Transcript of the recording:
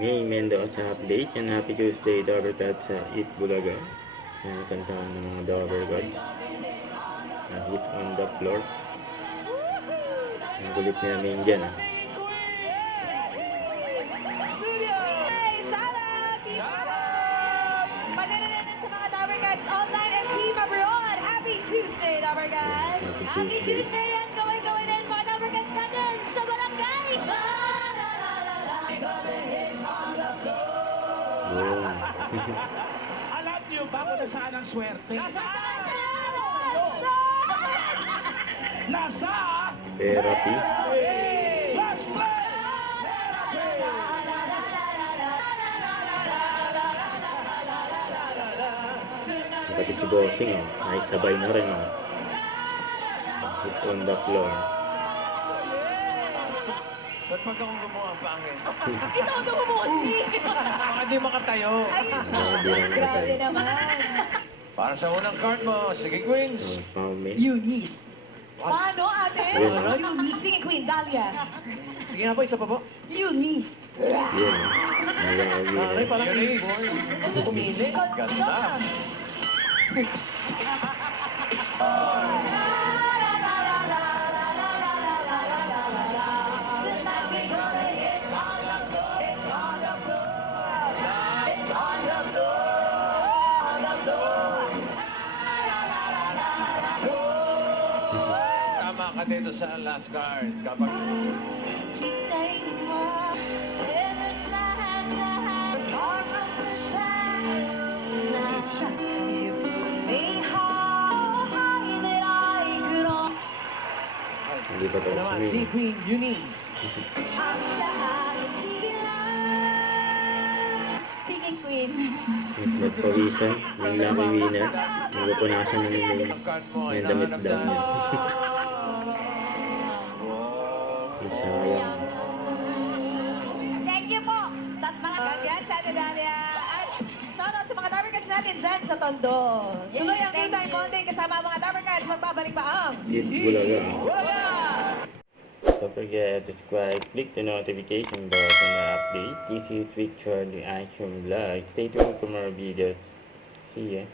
May Mendoza update. Yan, Happy Tuesday, Dobber Cats sa Eat Bulaga. Yan, kantahan ng mga Dobber Cats. Hit on the floor. Ang kulit nila main dyan. Tuesday, Dobber Cats. Happy Tuesday and going in mga Dobber Cats natin sa barangay. Alam niyo ba kung nasaan ang swerte? Nasa Therapy. Let's play! Pati si Bossing, ay sabay na rin. Hit on the floor. Ba't magkakong gumawa ang pangin? Ito ang bumuti. Baka di makatayo. Grabe naman. Para sa unang card mo, sige Queens. Foul-in. Eunice. Paano ate? Ayun, no? Eunice. Sige Queen, Dahlia. Sige nga po, isa pa po. Eunice. Yun. Ay, parang keyboard. Pumili. Ganda. Tama ka dito sa last card. Kapag Hindi pa tayo naman, si sumili. Queen Eunice. Sige Queen. Nagpawisan. Yung lucky winner. Nagpupunasan na nila yung damit daw niya. Sayang. Thank you po sa mga ganyan sa Dahlia. At shoutout sa mga Dobber Cats natin dyan sa Tondo. Tuloy ang two-time bonding kasama ang mga Dobber Cats. Magbabalik pa ang Eat Bulaga. Wala! Don't forget to subscribe, click the notification bell for more updates. This is Victor, the Action Vlog. Stay tuned for more videos. See ya.